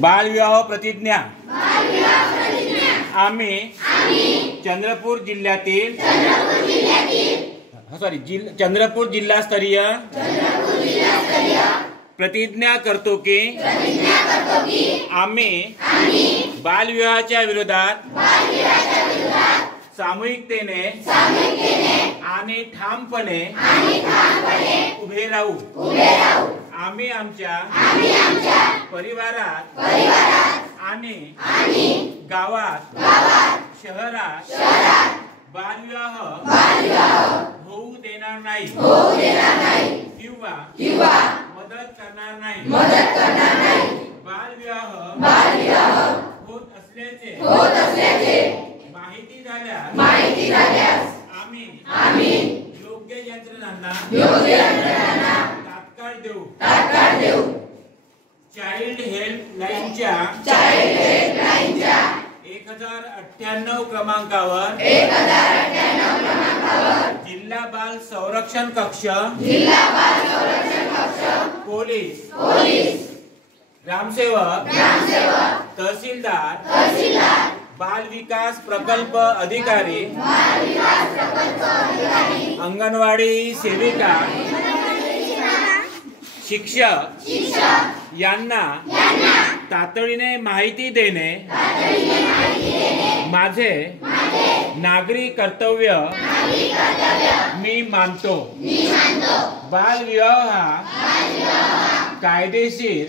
बालविवाह प्रतिज्ञा आम्ही चंद्रपूर जिल्ह्यातील चंद्रपूर जिल्हास्तरीय प्रतिज्ञा करतो की आम्ही बालविवाहाच्या विरोधात सामूहिकतेने आणि ठामपणे उभे राहू। आम्ही आमच्या परिवारात आणि गावात शहरात बालविवाह होऊ देणार नाही किंवा मदत करणार नाही। बालविवाह होत असल्याचे माहिती झाल्यास आम्ही योग्य यंत्रणांना तात्काळ देऊ। चाइल्ड हेल्पलाइनच्या 1098 क्रमांकावर जिल्हा बाल संरक्षण कक्ष पोलीस ग्रामसेवक तहसीलदार बाल विकास प्रकल्प अधिकारी अंगणवाडी सेविका शिक्षक यांना तातडीने माहिती देणे माझे नागरी कर्तव्य मी मानतो। बालविवाह हा कायदेशीर